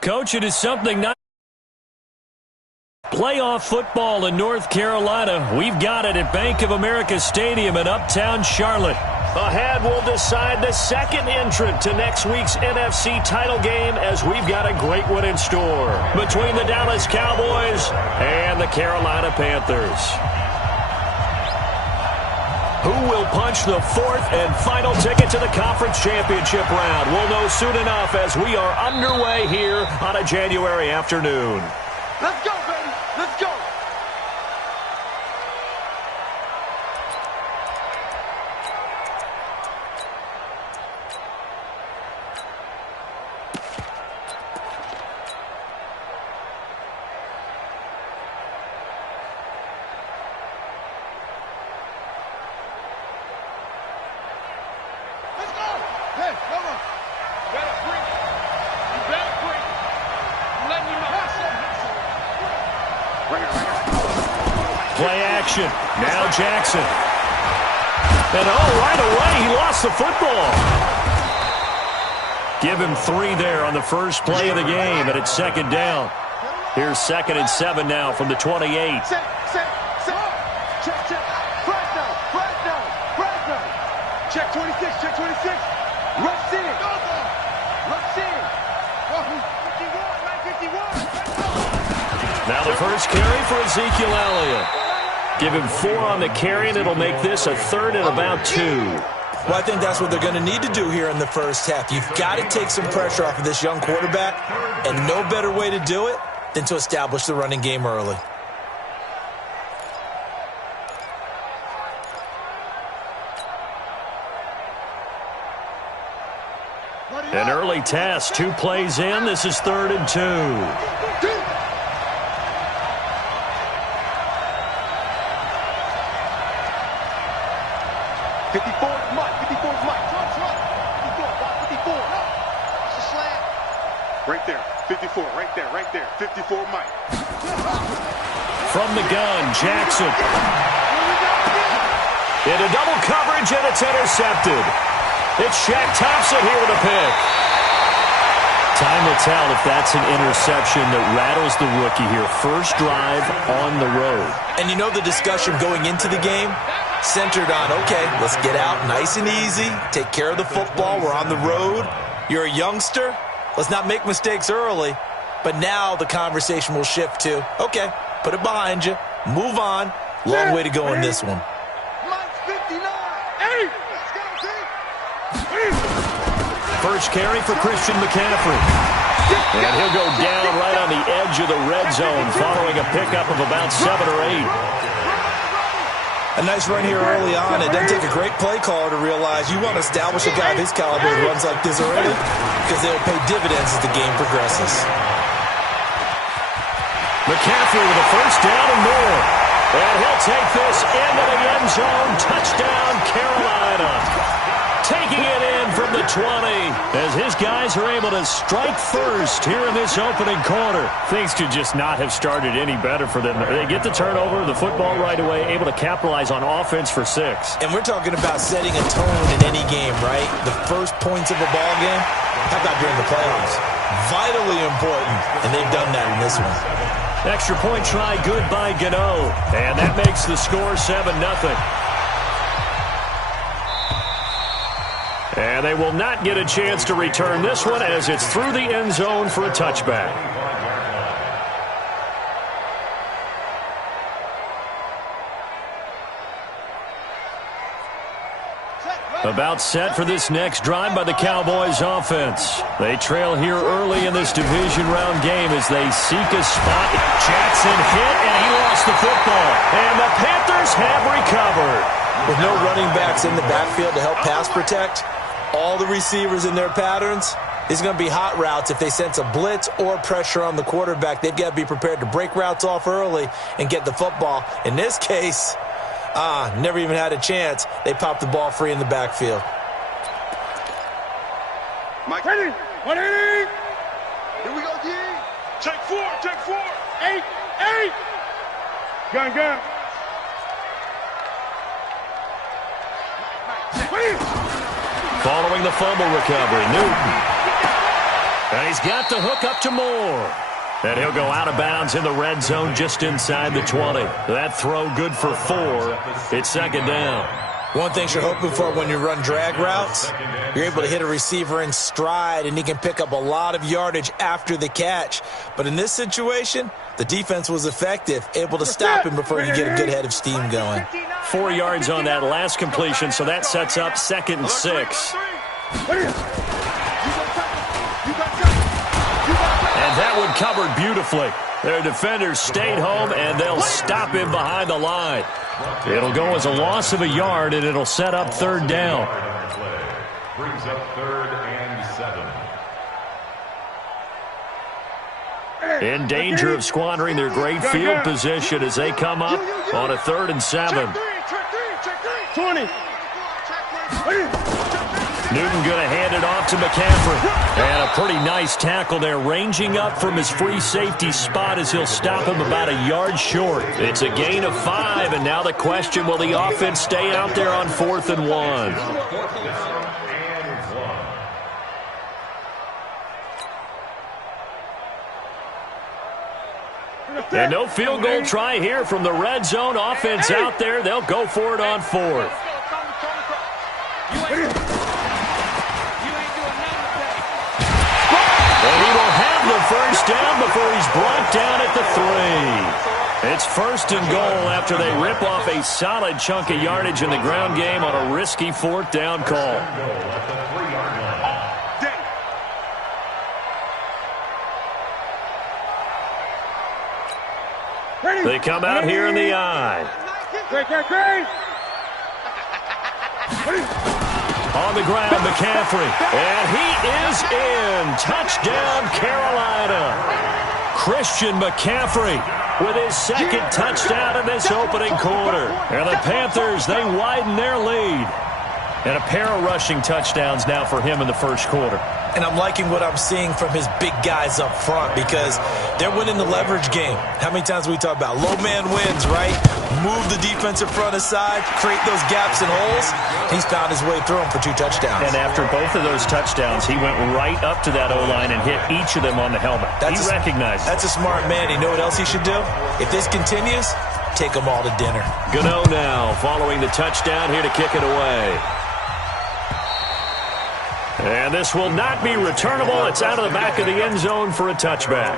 Coach, it is something not playoff football in North Carolina. We've got it at Bank of America Stadium in Uptown Charlotte. Ahead, we'll decide the second entrant to next week's NFC title game as we've got a great one in store between the Dallas Cowboys and the Carolina Panthers. Who will punch the fourth and final ticket to the conference championship round? We'll know soon enough as we are underway here on a January afternoon. Let's go, baby. Let's go. Hey, come on. You better breathe. You better breathe. I'm letting you know. Play action. Now Jackson. And right away, he lost the football. Give him 3 there on the first play of the game, and it's second down. Here's 2nd and 7 now from the 28. Check. Flag down. Check 26. Rush in. Now the first carry for Ezekiel Elliott. Give him 4 on the carry, and it'll make this a 3rd and about 2. Well, I think that's what they're going to need to do here in the first half. You've got to take some pressure off of this young quarterback, and no better way to do it than to establish the running game early. An early test, 2 plays in. This is 3rd and 2. 54 is Mike. 54 is Mike. 54. It's a slant. Right there. 54. Right there. 54 Mike. From the gun, Jackson. Into double coverage, and it's intercepted. It's Shaq Thompson here with a pick. Time will tell if that's an interception that rattles the rookie here. First drive on the road. And you know the discussion going into the game? Centered on, okay, let's get out nice and easy, take care of the football, we're on the road. You're a youngster, let's not make mistakes early. But now the conversation will shift to, okay, put it behind you, move on. Long way to go in this one. Mike's 59. Hey! Let's go, team. First carry for Christian McCaffrey. And he'll go down right on the edge of the red zone following a pickup of about 7 or 8. A nice run here early on. It doesn't take a great play caller to realize you want to establish a guy of his caliber who runs like this early because they'll pay dividends as the game progresses. McCaffrey with a first down and more. And he'll take this into the end zone. Touchdown, Carolina. Taking it in from the 20 as his guys are able to strike first here in this opening quarter. Things could just not have started any better for them. They get the turnover, the football right away, able to capitalize on offense for 6. And we're talking about setting a tone in any game, right? The first points of a ball game, how about during the playoffs? Vitally important, and they've done that in this one. Extra point try good by Gano, and that makes the score 7-0. And they will not get a chance to return this one as it's through the end zone for a touchback. About set for this next drive by the Cowboys offense. They trail here early in this division round game as they seek a spot. Jackson hit, and he lost the football. And the Panthers have recovered. With no running backs in the backfield to help pass protect, all the receivers in their patterns, these are going to be hot routes. If they sense a blitz or pressure on the quarterback, they've got to be prepared to break routes off early and get the football. In this case, never even had a chance. They popped the ball free in the backfield. Mike, ready? 180. Here we go, D. Check 4. 8. Gun. Following the fumble recovery, Newton. And he he's got the hook up to Moore. And he'll go out of bounds in the red zone just inside the 20. That throw good for 4. It's second down. One thing you're hoping for when you run drag routes, you're able to hit a receiver in stride, and he can pick up a lot of yardage after the catch. But in this situation, the defense was effective, able to stop him before he get a good head of steam going. 4 yards on that last completion, so that sets up 2nd and 6. And that one covered beautifully. Their defenders stayed home, and they'll stop him behind the line. It'll go as a loss of a yard, and it'll set up 3rd down. Brings up 3rd and 7. In danger of squandering their great field position as they come up on a 3rd and 7. 20. Newton going to hand it off to McCaffrey. And a pretty nice tackle there, ranging up from his free safety spot as he'll stop him about a yard short. It's a gain of 5, and now the question, will the offense stay out there on 4th and 1? And no field goal try here from the red zone. Offense out there. They'll go for it on 4th. And he will have the first down before he's brought down at the 3. It's 1st and goal after they rip off a solid chunk of yardage in the ground game on a risky 4th down call. They come out here in the eye. On the ground, McCaffrey. And he is in. Touchdown, Carolina. Christian McCaffrey with his 2nd touchdown in this opening quarter. And the Panthers, they widen their lead. And a pair of rushing touchdowns now for him in the 1st quarter. And I'm liking what I'm seeing from his big guys up front because they're winning the leverage game. How many times we talk about low man wins, right? Move the defensive front aside, create those gaps and holes. He's found his way through them for 2 touchdowns. And after both of those touchdowns, he went right up to that O-line and hit each of them on the helmet. He recognized it. That's a smart man. You know what else he should do? If this continues, take them all to dinner. Gano now following the touchdown here to kick it away. And this will not be returnable. It's out of the back of the end zone for a touchback.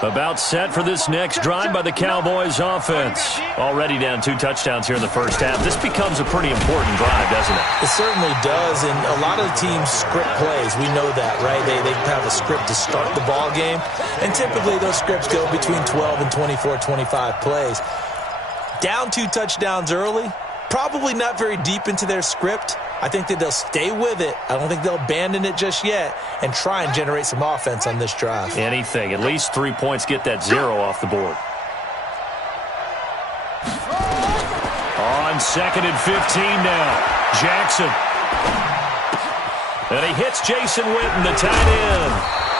About set for this next drive by the Cowboys offense. Already down 2 touchdowns here in the 1st half. This becomes a pretty important drive, doesn't it? It certainly does, and a lot of the teams script plays. We know that, right? They have a script to start the ball game, and typically those scripts go between 12 and 24, 25 plays. Down 2 touchdowns early, probably not very deep into their script. I think that they'll stay with it. I don't think they'll abandon it just yet and try and generate some offense on this drive. Anything. At least 3 points, get that 0 off the board. On 2nd and 15 now. Jackson. And he hits Jason Witten, the tight end.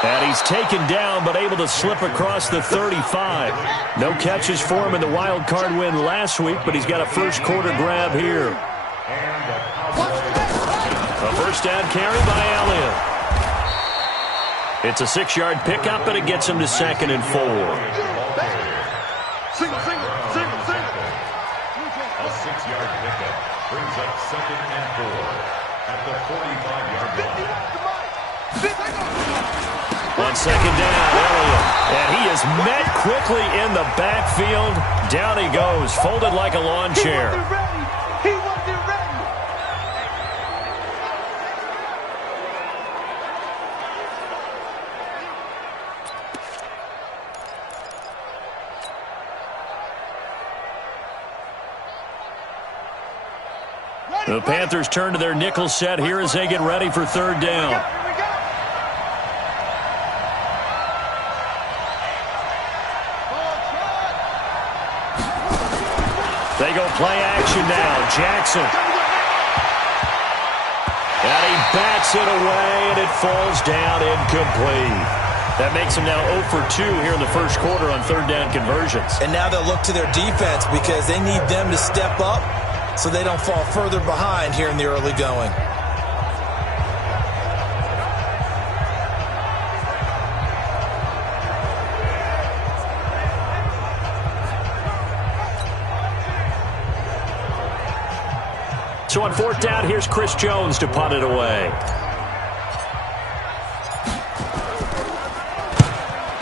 And he's taken down but able to slip across the 35. No catches for him in the wild card win last week, but he's got a 1st quarter grab here. A 1st down carry by Elliott. It's a 6-yard pickup, and it gets him to 2nd and 4. A 6-yard pickup brings up 2nd and 4 at the 45-yard line. On 2nd down, Elliott. And he is met quickly in the backfield. Down he goes, folded like a lawn chair. He wasn't ready. The Panthers turn to their nickel set here as they get ready for 3rd down. They go play action now. Jackson. And he bats it away, and it falls down incomplete. That makes them now 0 for 2 here in the first quarter on third down conversions. And now they'll look to their defense because they need them to step up so they don't fall further behind here in the early going. So on fourth down, here's Chris Jones to punt it away.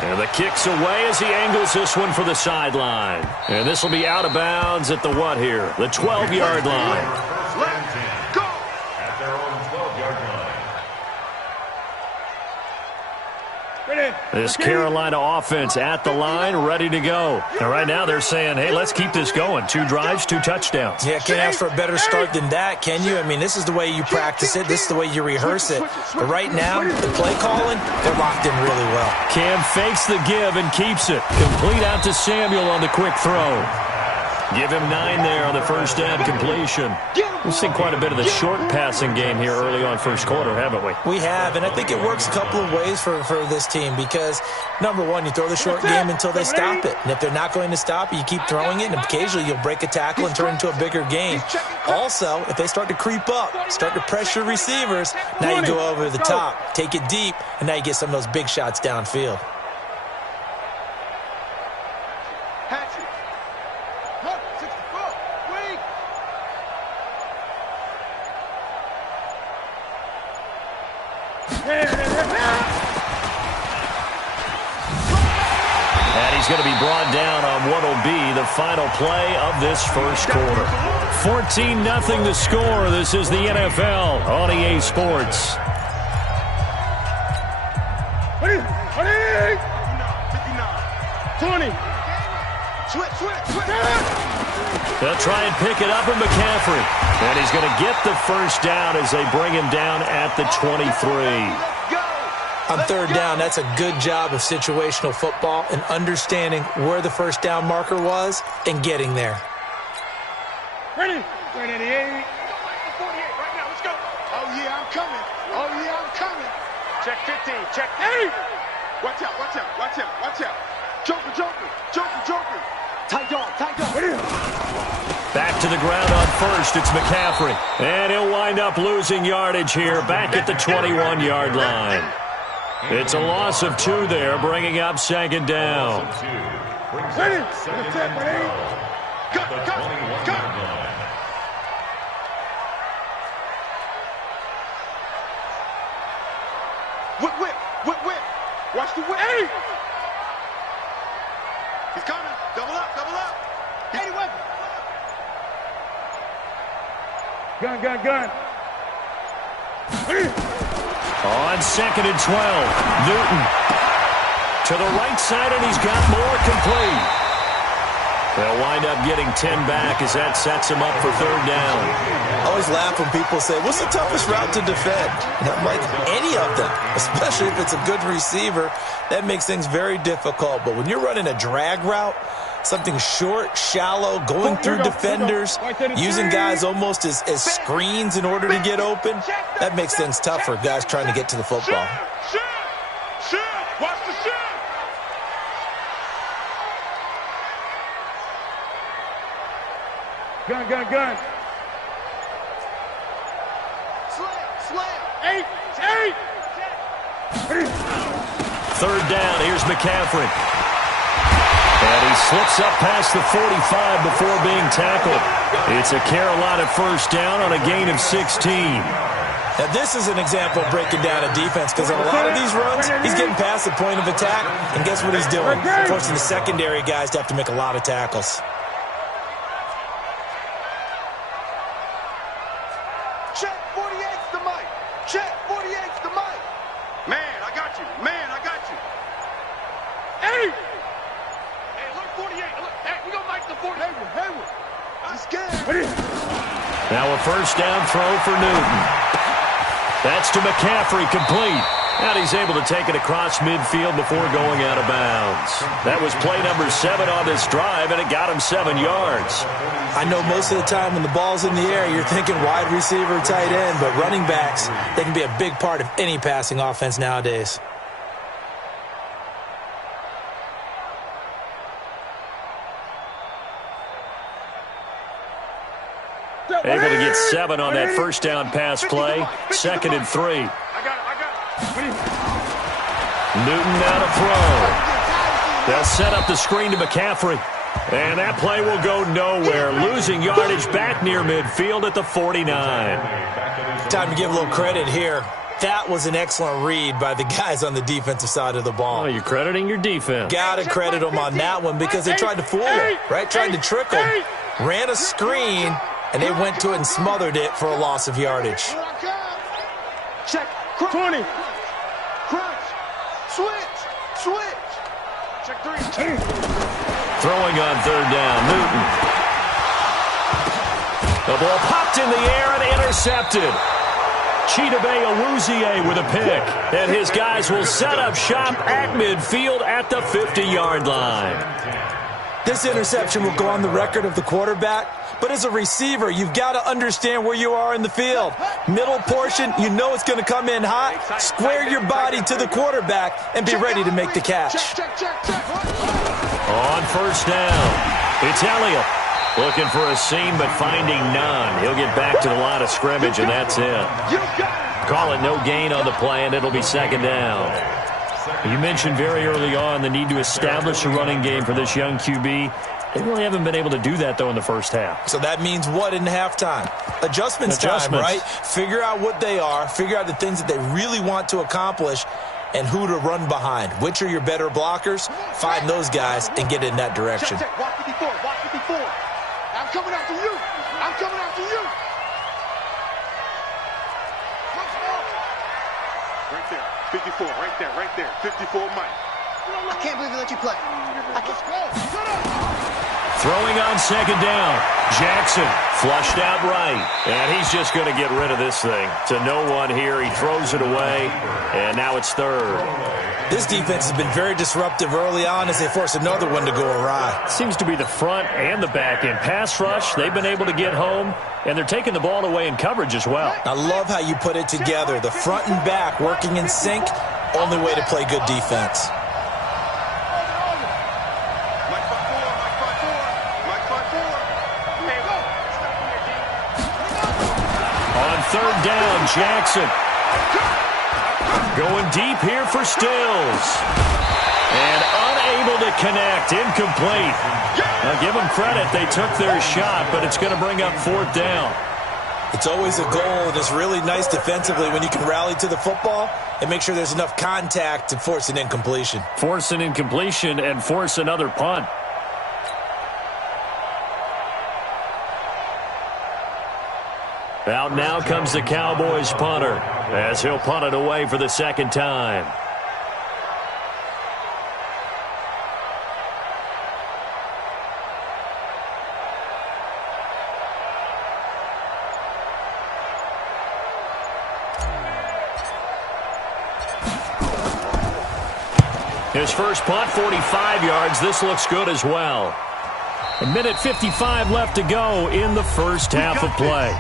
And the kick's away as he angles this one for the sideline. And this will be out of bounds at the what here? The 12-yard line. Go! At their own 12-yard line. This Carolina offense at the line, ready to go. And right now they're saying, hey, let's keep this going. 2 drives, 2 touchdowns. Yeah, can't ask for a better start than that, can you? I mean, this is the way you practice it. This is the way you rehearse it. But right now, the play calling, they're locked in really well. Cam fakes the give and keeps it. Complete out to Samuel on the quick throw. Give him 9 there on the first down completion. We've seen quite a bit of the short passing game here early on first quarter, haven't we? We have, and I think it works a couple of ways for this team because, number one, you throw the short game until they stop it. And if they're not going to stop it, you keep throwing it, and occasionally you'll break a tackle and turn it into a bigger game. Also, if they start to creep up, start to pressure receivers, now you go over the top, take it deep, and now you get some of those big shots downfield. And he's going to be brought down on what will be the final play of this first quarter. 14-0 the score. This is the NFL on EA Sports. 20. They'll try and pick it up with McCaffrey. And he's going to get the first down as they bring him down at the 23. On third down, that's a good job of situational football and understanding where the first down marker was and getting there. Ready? 48. 48 right now. Let's go. Oh, yeah, I'm coming. Oh, yeah, I'm coming. Check 15. Check 8. Watch out, watch out, watch out, watch out. Joker, Joker, Joker, Joker. Tight dog, tight dog. Back to the ground on first. It's McCaffrey. And he'll wind up losing yardage here back at the 21-yard line. It's a loss of 2 there, bringing up second down. Ready? Cut, cut, cut. Whip, whip, whip, whip. Watch the whip. Hey! He's coming. Double up, double up. 80 weapon. Gun, gun, gun. On second and 12, Newton to the right side, and he's got more complete. They'll wind up getting 10 back as that sets him up for third down. I always laugh when people say, what's the toughest route to defend? And I'm like, any of them, especially if it's a good receiver. That makes things very difficult. But when you're running a drag route, something short, shallow, going through defenders, using guys almost as screens in order to get open, that makes things tough for guys trying to get to the football. Shoot! Watch the shoot! Gun, gun, gun. Slam. 8. Third down, here's McCaffrey. And he slips up past the 45 before being tackled. It's a Carolina first down on a gain of 16. Now, this is an example of breaking down a defense because on a lot of these runs, he's getting past the point of attack, and guess what he's doing? Forcing the secondary guys to have to make a lot of tackles. Check 48's the mic. Check 48's the mic. Man, I got you. Man, I got you. Hey! Hey, look, 48. Look, hey, we gonna mic the 40. Hayward. I'm scared. Now a first down throw for Newton. That's to McCaffrey, complete. And he's able to take it across midfield before going out of bounds. That was play number 7 on this drive, and it got him 7 yards. I know most of the time when the ball's in the air, you're thinking wide receiver, tight end, but running backs, they can be a big part of any passing offense nowadays. Able to get 7 on that first down pass play. 2nd and 3. I got it. Newton now to throw. They'll set up the screen to McCaffrey. And that play will go nowhere. Losing yardage back near midfield at the 49. Time to give a little credit here. That was an excellent read by the guys on the defensive side of the ball. Oh, you're crediting your defense. Got to credit them on that one because they tried to fool him, right? Tried to trick him. Ran a screen, and they went to it and smothered it for a loss of yardage. Check. 20. Crunch. Switch. Check 3. Throwing on 3rd down. Newton. The ball popped in the air and intercepted. Chidobe Awuzie with a pick. And his guys will set up shop at midfield at the 50-yard line. This interception will go on the record of the quarterback, but as a receiver, you've got to understand where you are in the field. Middle portion, you know it's going to come in hot. Square your body to the quarterback and be ready to make the catch. On 1st down, it's Elliott. Looking for a seam, but finding none. He'll get back to the line of scrimmage, and that's it. Call it no gain on the play, and it'll be 2nd down. You mentioned very early on the need to establish a running game for this young QB. They really haven't been able to do that, though, in the first half. So that means what in halftime? Adjustments time, right? Figure out what they are, figure out the things that they really want to accomplish, and who to run behind. Which are your better blockers? Find those guys and get in that direction. Watch 54. I'm coming after you. Right there. 54. Right there. 54 Mike. I can't believe they let you play. Throwing on 2nd down. Jackson flushed out right. And he's just going to get rid of this thing. To no one here. He throws it away. And now it's 3rd. This defense has been very disruptive early on as they force another one to go awry. Seems to be the front and the back end. Pass rush, they've been able to get home, and they're taking the ball away in coverage as well. I love how you put it together. The front and back working in sync, only way to play good defense. On 3rd down, Jackson. Going deep here for Stills. And unable to connect. Incomplete. Now, give them credit. They took their shot, but it's going to bring up 4th down. It's always a goal, and it's really nice defensively when you can rally to the football and make sure there's enough contact to force an incompletion. Force an incompletion and force another punt. Out now comes the Cowboys punter as he'll punt it away for the 2nd time. His first punt, 45 yards. This looks good as well. 1:55 left to go in the first half of play.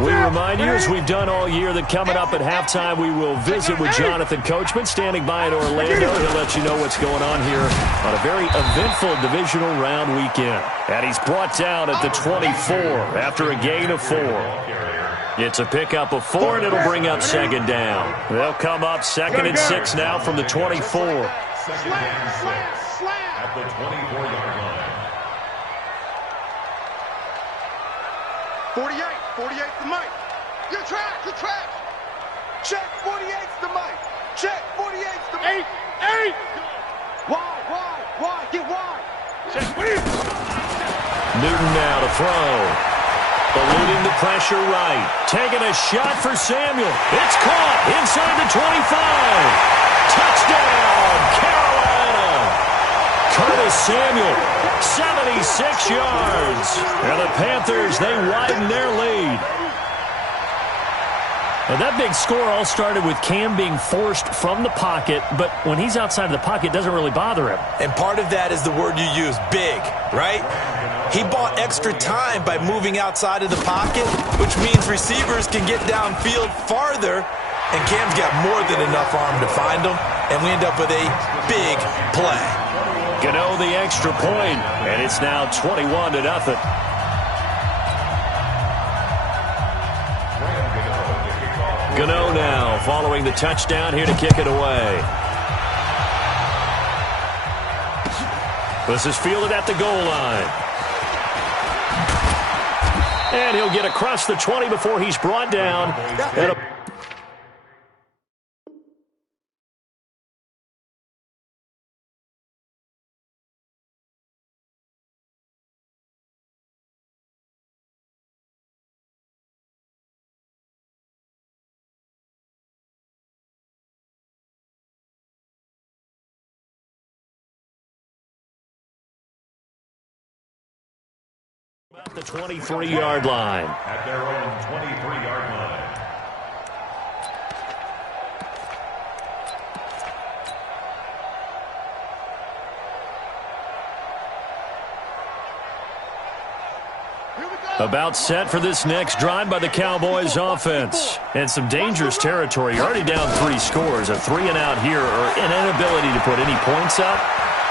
We remind you, as we've done all year, that coming up at halftime, we will visit with Jonathan Coachman, standing by in Orlando. He'll let you know what's going on here on a very eventful divisional round weekend. And he's brought down at the 24 after a gain of 4. It's a pickup of 4, and it'll bring up 2nd down. They'll come up 2nd and 6 now from the 24. At the 24-yard line. 48's the Mike. Good track. Check, 48's the Mike. Check, 48's the Mike. 8. Wide. Get wide. Check. Newton now to throw. Eluding the pressure right. Taking a shot for Samuel. It's caught inside the 25. Touchdown, Carolina. Curtis Samuel, 76 yards. And the Panthers, they widen their lead. Now, that big score all started with Cam being forced from the pocket, but when he's outside of the pocket, it doesn't really bother him. And part of that is the word you use, big, right? He bought extra time by moving outside of the pocket, which means receivers can get downfield farther, and Cam's got more than enough arm to find them, and we end up with a big play. Gano the extra point, and it's now 21-0. Gano now following the touchdown here to kick it away. This is fielded at the goal line. And he'll get across the 20 before he's brought down. About the 23-yard line. At their own 23-yard line. About set for this next drive by the Cowboys offense. And some dangerous territory. You're already down 3 scores. A 3-and-out here or an inability to put any points up.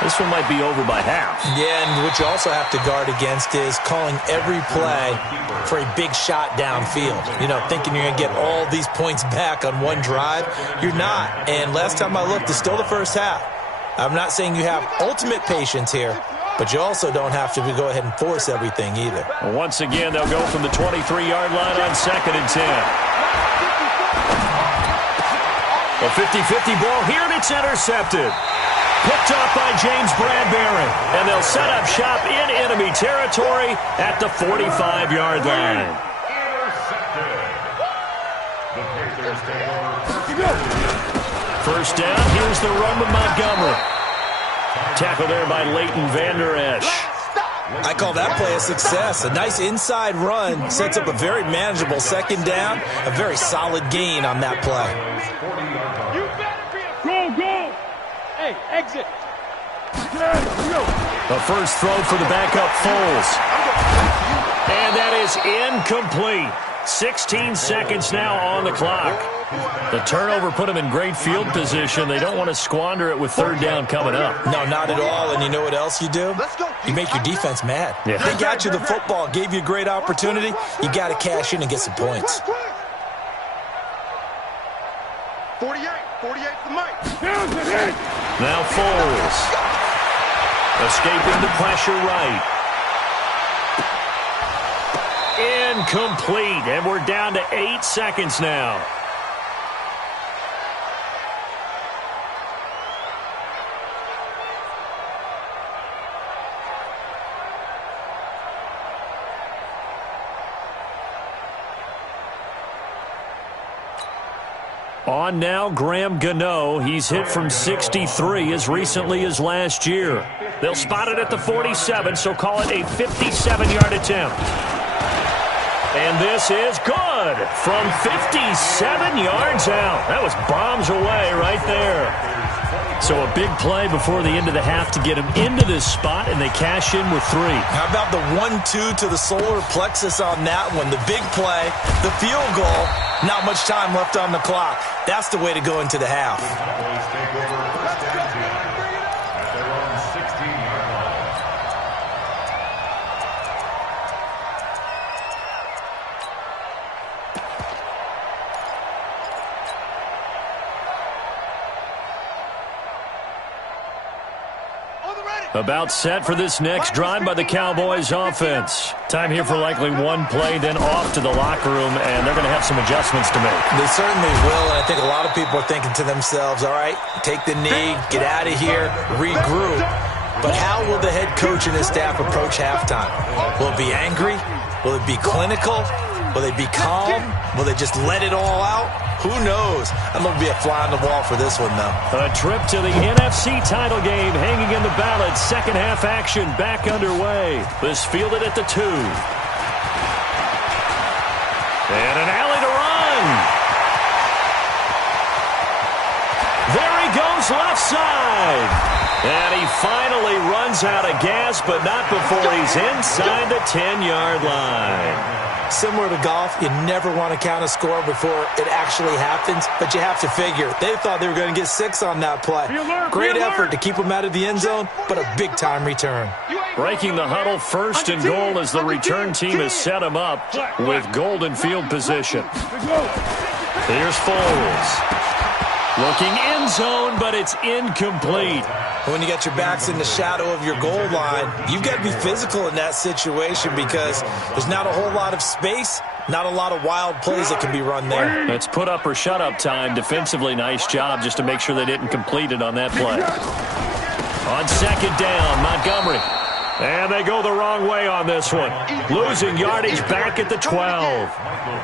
This one might be over by half. Yeah, and what you also have to guard against is calling every play for a big shot downfield. You know, thinking you're going to get all these points back on one drive. You're not. And last time I looked, it's still the first half. I'm not saying you have ultimate patience here, but you also don't have to go ahead and force everything either. Well, once again, they'll go from the 23-yard line on 2nd and 10. A 50-50 ball here, and it's intercepted. Picked off by James Bradbury. And they'll set up shop in enemy territory at the 45-yard line. Intercepted. The Panthers take over. First down, here's the run with Montgomery. Tackle there by Leighton Vander Esch. I call that play a success. A nice inside run sets up a very manageable second down. A very solid gain on that play. You better be a go. Hey, exit. The first throw for the backup Foles. And that is incomplete. 16 seconds now on the clock. The turnover put them in great field position. They don't want to squander it with 3rd down coming up. No, not at all. And you know what else you do? You make your defense mad. Yeah. They got you the football, gave you a great opportunity. You got to cash in and get some points. 48 for Mike. Now Foles. Escaping the pressure right. Incomplete. And we're down to 8 seconds now. On now, Graham Gano. He's hit from 63 as recently as last year. They'll spot it at the 47, so call it a 57-yard attempt. And this is good from 57 yards out. That was bombs away right there. So a big play before the end of the half to get him into this spot, and they cash in with 3. How about the 1-2 to the solar plexus on that one? The big play, the field goal, not much time left on the clock. That's the way to go into the half. Cowboys take over 1st and 10 at their own 16-yard line. About set for this next drive by the Cowboys offense. Time here for likely one play, then off to the locker room, and they're going to have some adjustments to make. They certainly will, and I think a lot of people are thinking to themselves, all right, take the knee, get out of here, regroup. But how will the head coach and his staff approach halftime? Will it be angry? Will it be clinical? Will they be calm? Will they just let it all out? Who knows? I'm going to be a fly on the wall for this one, though. A trip to the NFC title game hanging in the balance. Second half action back underway. This fielded at the 2. And an alley to run. There he goes left side. And he finally runs out of gas, but not before he's inside the 10-yard line. Similar to golf, you never want to count a score before it actually happens, but you have to figure they thought they were going to get 6 on that play. Great effort to keep them out of the end zone, but a big-time return. Breaking the huddle, 1st and goal as the return team has set him up with golden field position. Here's Foles. Looking end zone, but it's incomplete. When you got your backs in the shadow of your goal line, you've got to be physical in that situation because there's not a whole lot of space, not a lot of wild plays that can be run there. It's put up or shut up time. Defensively, nice job just to make sure they didn't complete it on that play. On second down, Montgomery. And they go the wrong way on this one. Losing yardage back at the 12.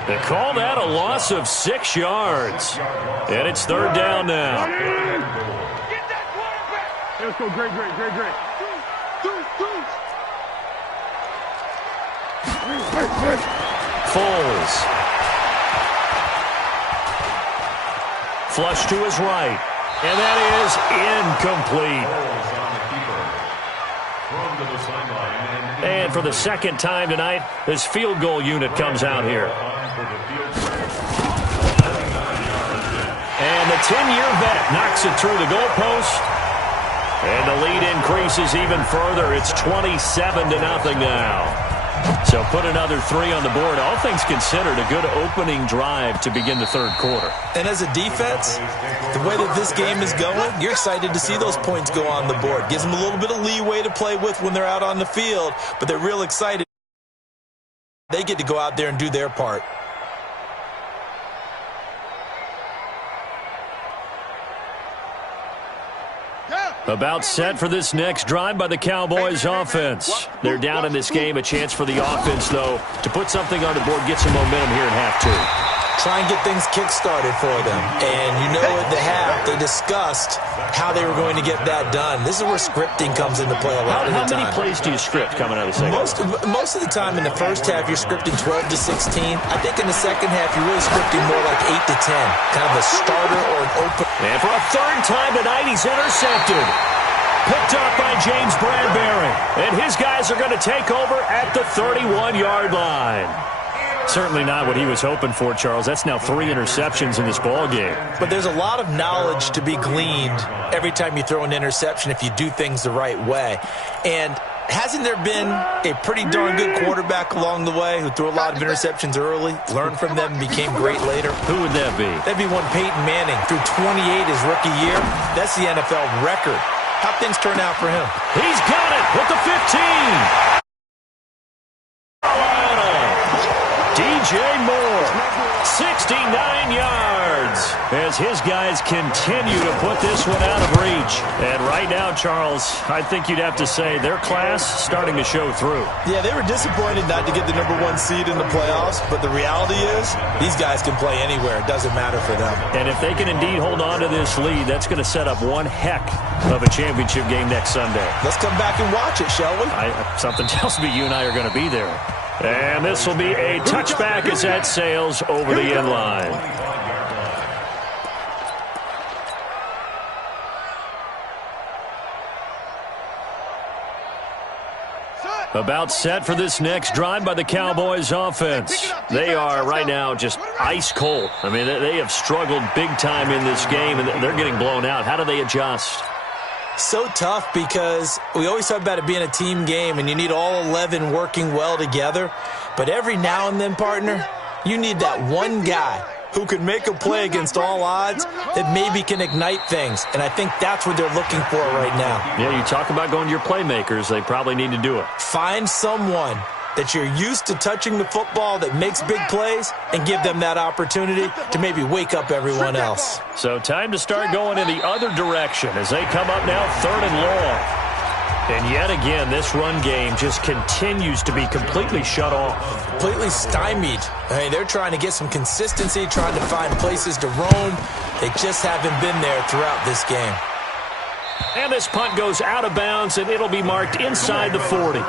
They call that a loss of 6 yards. And it's third down now. Let's go, great. Foles. Flush to his right. And that is incomplete. And for the second time tonight, this field goal unit comes out here. And the 10-year vet knocks it through the goalpost. And the lead increases even further. It's 27-0 now. So put another 3 on the board. All things considered, a good opening drive to begin the third quarter. And as a defense, the way that this game is going, you're excited to see those points go on the board. Gives them a little bit of leeway to play with when they're out on the field, but they're real excited. They get to go out there and do their part. About set for this next drive by the Cowboys offense. They're down in this game. A chance for the offense, though, to put something on the board, get some momentum here in half 2. Try and get things kick-started for them. And you know at the half, they discussed how they were going to get that done. This is where scripting comes into play a lot of the time. How many plays do you script coming out of the second? Most of the time in the first half, you're scripting 12 to 16. I think in the second half, you're really scripting more like 8 to 10. Kind of a starter or an open. And for a third time tonight, he's intercepted. Picked up by James Bradbury. And his guys are going to take over at the 31-yard line. Certainly not what he was hoping for, Charles. That's now 3 interceptions in this ball game. But there's a lot of knowledge to be gleaned every time you throw an interception if you do things the right way. And hasn't there been a pretty darn good quarterback along the way who threw a lot of interceptions early, learned from them, and became great later? Who would that be? That'd be one Peyton Manning. Threw 28 his rookie year. That's the NFL record. How things turn out for him? He's got it with the 15. DJ Moore, 69 yards, as his guys continue to put this one out of reach. And right now, Charles, I think you'd have to say their class starting to show through. Yeah, they were disappointed not to get the #1 seed in the playoffs, but the reality is these guys can play anywhere. It doesn't matter for them. And if they can indeed hold on to this lead, that's going to set up one heck of a championship game next Sunday. Let's come back and watch it, shall we? Something tells me you and I are going to be there. And this will be a touchback as that sails over the end line. About set for this next drive by the Cowboys offense. They are right now just ice cold. I mean, they have struggled big time in this game, and they're getting blown out. How do they adjust? So tough because we always talk about it being a team game and you need all 11 working well together. But every now and then, partner, you need that one guy who can make a play against all odds that maybe can ignite things. And I think that's what they're looking for right now. Yeah, you talk about going to your playmakers. They probably need to do it. Find someone that you're used to touching the football that makes big plays and give them that opportunity to maybe wake up everyone else. So time to start going in the other direction as they come up now 3rd and long. And yet again, this run game just continues to be completely shut off. Completely stymied. I mean, they're trying to get some consistency, trying to find places to roam. They just haven't been there throughout this game. And this punt goes out of bounds, and it'll be marked inside the 40.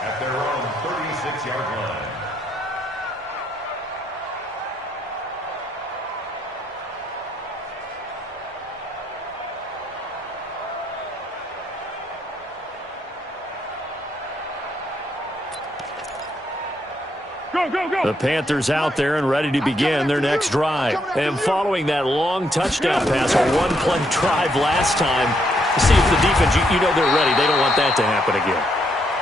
At their own 36-yard line. The Panthers out there and ready to begin their next drive. And following that long touchdown pass, a one-play drive last time, to see if the defense, you know they're ready. They don't want that to happen again.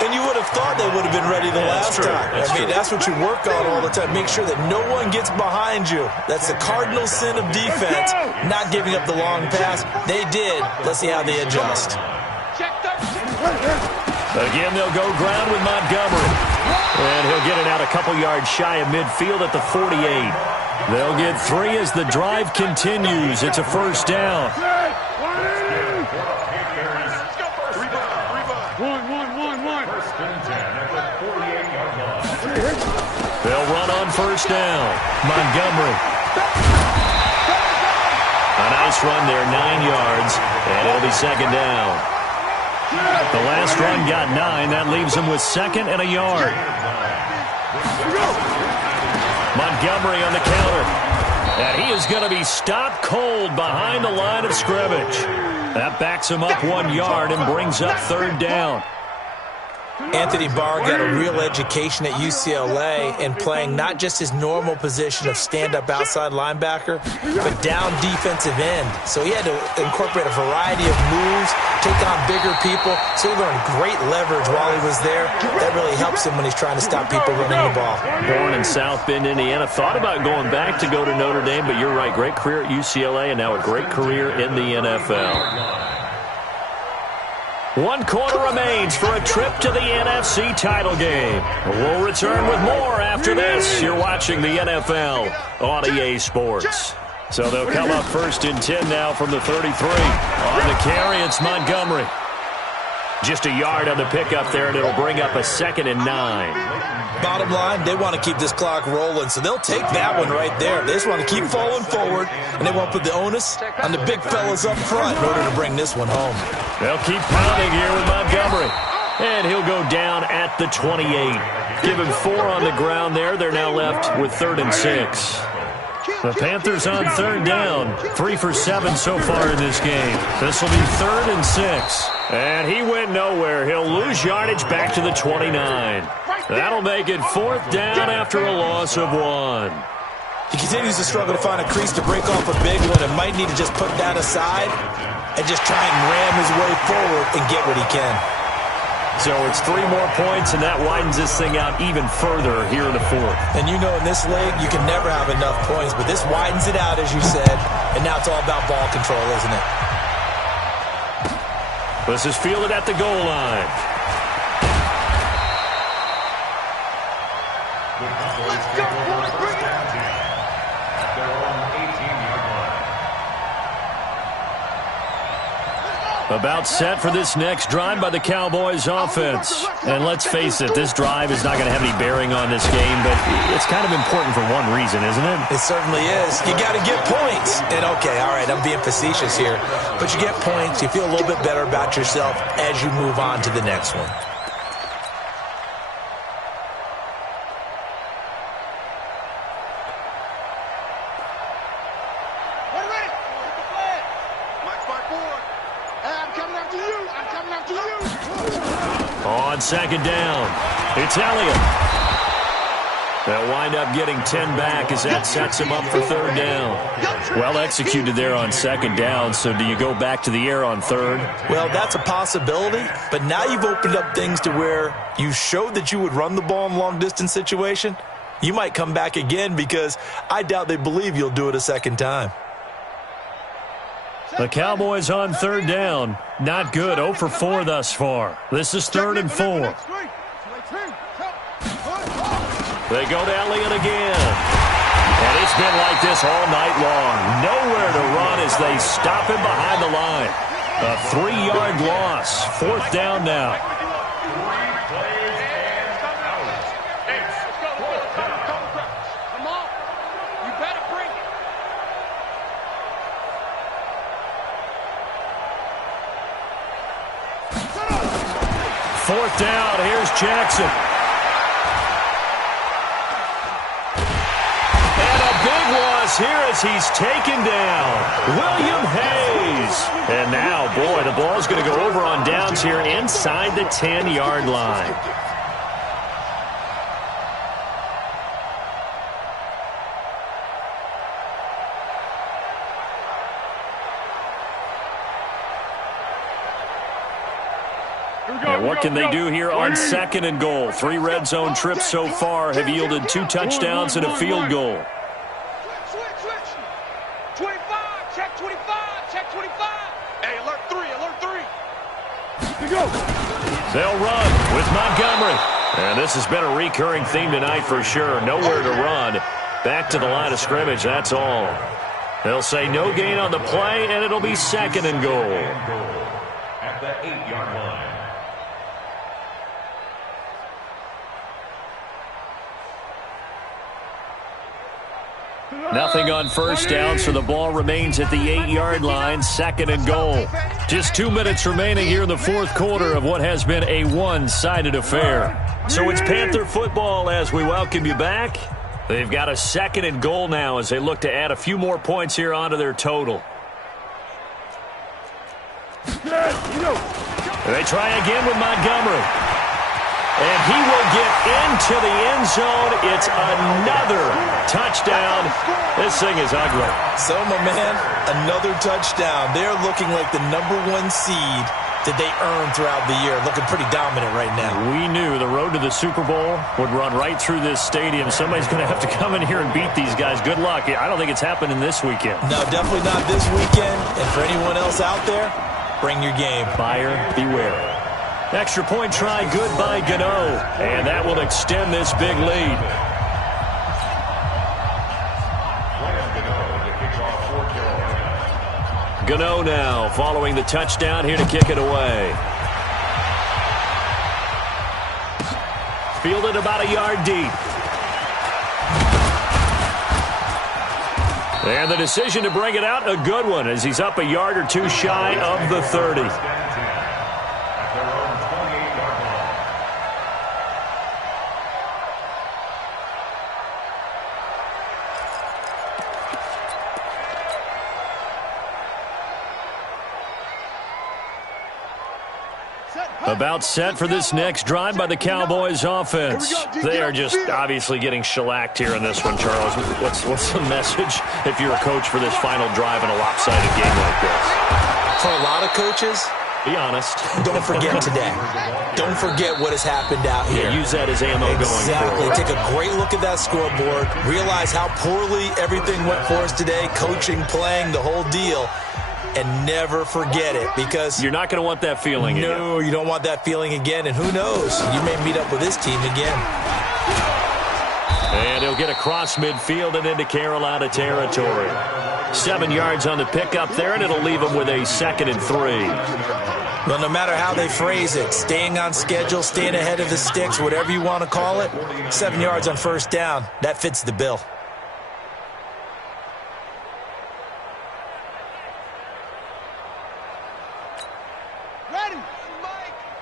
And you would have thought they would have been ready the last time. That's what you work on all the time. Make sure that no one gets behind you. That's the cardinal sin of defense, not giving up the long pass. They did. Let's see how they adjust. Again, they'll go ground with Montgomery. And he'll get it out a couple yards shy of midfield at the 48. They'll get 3 as the drive continues. It's a first down. They'll run on first down. Montgomery. A nice run there, 9 yards, and it'll be second down. The last run got 9. That leaves him with 2nd and a yard. Montgomery on the counter. And he is going to be stopped cold behind the line of scrimmage. That backs him up 1 yard and brings up third down. Anthony Barr got a real education at UCLA in playing not just his normal position of stand-up outside linebacker, but down defensive end. So he had to incorporate a variety of moves, take on bigger people. So he learned great leverage while he was there. That really helps him when he's trying to stop people running the ball. Born in South Bend, Indiana. Thought about going back to go to Notre Dame, but you're right. Great career at UCLA and now a great career in the NFL. 1 quarter remains for a trip to the NFC title game. We'll return with more after this. You're watching the NFL on EA Sports. So they'll come up 1st and 10 now from the 33. On the carry, it's Montgomery. Just a yard on the pickup there, and it'll bring up a 2nd and 9. Bottom line, they want to keep this clock rolling, so they'll take that one right there. They just want to keep falling forward, and they won't put the onus on the big fellas up front in order to bring this one home. They'll keep pounding here with Montgomery. And he'll go down at the 28. Give him 4 on the ground there. They're now left with 3rd and 6. The Panthers on 3rd down. 3 for 7 so far in this game. This will be 3rd and 6. And he went nowhere. He'll lose yardage back to the 29. That'll make it 4th down after a loss of 1. He continues to struggle to find a crease to break off a big one and might need to just put that aside and just try and ram his way forward and get what he can. So it's 3 more points, and that widens this thing out even further here in the 4th. And you know in this league, you can never have enough points, but this widens it out, as you said, and now it's all about ball control, isn't it? This is fielded at the goal line. About set for this next drive by the Cowboys offense. And let's face it, this drive is not going to have any bearing on this game, but it's kind of important for one reason, isn't it? It certainly is. You got to get points. And okay, all right, I'm being facetious here, but you get points, you feel a little bit better about yourself as you move on to the next one. On 2nd down, it's Elliott. They'll wind up getting 10 back as that sets him up for 3rd down. Well executed there on 2nd down, so do you go back to the air on 3rd? Well, that's a possibility, but now you've opened up things to where you showed that you would run the ball in long-distance situation. You might come back again because I doubt they believe you'll do it a 2nd time. The Cowboys on 3rd down. Not good. 0 for 4 thus far. This is 3rd and 4. They go to Elliott again. And it's been like this all night long. Nowhere to run as they stop him behind the line. A 3-yard loss. 4th down now. Fourth down, here's Jackson. And a big loss here as he's taken down. William Hayes. And now, boy, the ball's going to go over on downs here inside the 10-yard line. And what can they do here on 2nd and goal? 3 red zone trips so far have yielded 2 touchdowns and a field goal. Switch. 25, check 25, check 25. Hey, alert 3. Here we go. They'll run with Montgomery. And this has been a recurring theme tonight for sure. Nowhere to run. Back to the line of scrimmage, that's all. They'll say no gain on the play, and it'll be 2nd and goal. At the 8-yard line. Nothing on first down, so the ball remains at the 8-yard line, 2nd and goal. Just 2 minutes remaining here in the 4th quarter of what has been a one-sided affair. So it's Panther football as we welcome you back. They've got a 2nd and goal now as they look to add a few more points here onto their total. They try again with Montgomery. And he will get into the end zone. It's another touchdown. This thing is ugly. So, my man, another touchdown. They're looking like the #1 seed that they earned throughout the year. Looking pretty dominant right now. We knew the road to the Super Bowl would run right through this stadium. Somebody's going to have to come in here and beat these guys. Good luck. I don't think it's happening this weekend. No, definitely not this weekend. And for anyone else out there, bring your game. Buyer beware. Extra point try good by Gano. And that will extend this big lead. Gano now following the touchdown here to kick it away. Fielded about a yard deep. And the decision to bring it out, a good one, as he's up a yard or 2 shy of the 30. About set for this next drive by the Cowboys offense. They are just obviously getting shellacked here in this one, Charles. What's the message if you're a coach for this final drive in a lopsided game like this? For a lot of coaches, be honest. Don't forget today. Don't forget what has happened out here. Yeah, use that as ammo going forward. Take a great look at that scoreboard. Realize how poorly everything went for us today. Coaching, playing, the whole deal. And never forget it, because you're not going to want that feeling again. No, you don't want that feeling again. And who knows? You may meet up with this team again. And he'll get across midfield and into Carolina territory. 7 yards on the pickup there, and it'll leave him with a 2nd and 3. Well, no matter how they phrase it, staying on schedule, staying ahead of the sticks, whatever you want to call it, 7 yards on first down, that fits the bill.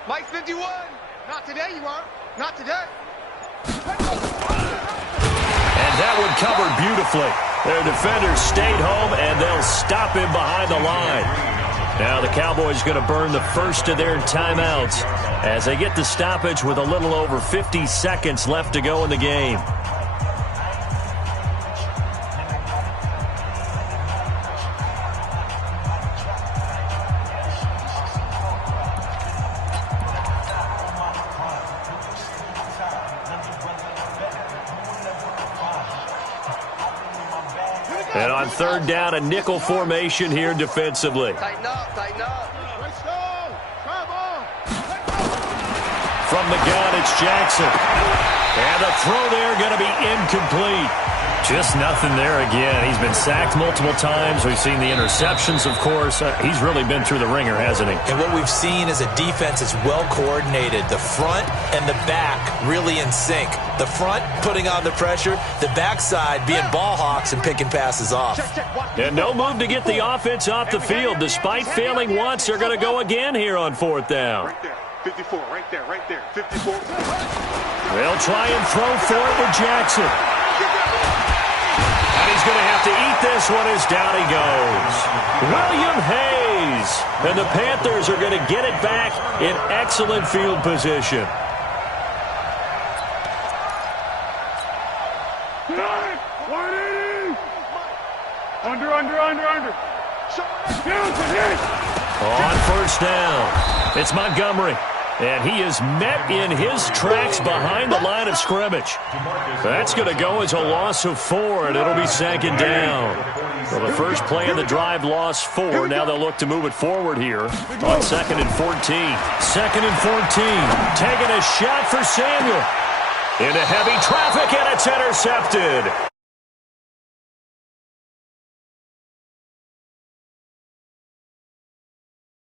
Mike 51. Not today, you aren't. Not today. And that one covered beautifully. Their defenders stayed home, and they'll stop him behind the line. Now the Cowboys going to burn the first of their timeouts as they get the stoppage with a little over 50 seconds left to go in the game. And on third down, a nickel formation here defensively. Tighten up, tighten up. From the gun, it's Jackson. And the throw there going to be incomplete. Just nothing there again. He's been sacked multiple times. We've seen the interceptions, of course. He's really been through the ringer, hasn't he? And what we've seen is a defense that's well coordinated. The front and the back really in sync. The front putting on the pressure, the backside being ball hawks and picking passes off. And no move to get the offense off the field. Despite failing once, they're going to go again here on fourth down. Right there, 54, right there, 54. They'll try and throw for it with Jackson. And he's going to have to eat this one as down he goes. William Hayes. And the Panthers are going to get it back in excellent field position. Under. On first down, it's Montgomery. And he is met in his tracks behind the line of scrimmage. That's going to go as a loss of 4, and it'll be 2nd down. So the first play of the drive lost 4. Now they'll look to move it forward here on 2nd and 14. 2nd and 14. Taking a shot for Samuel. Into heavy traffic, and it's intercepted.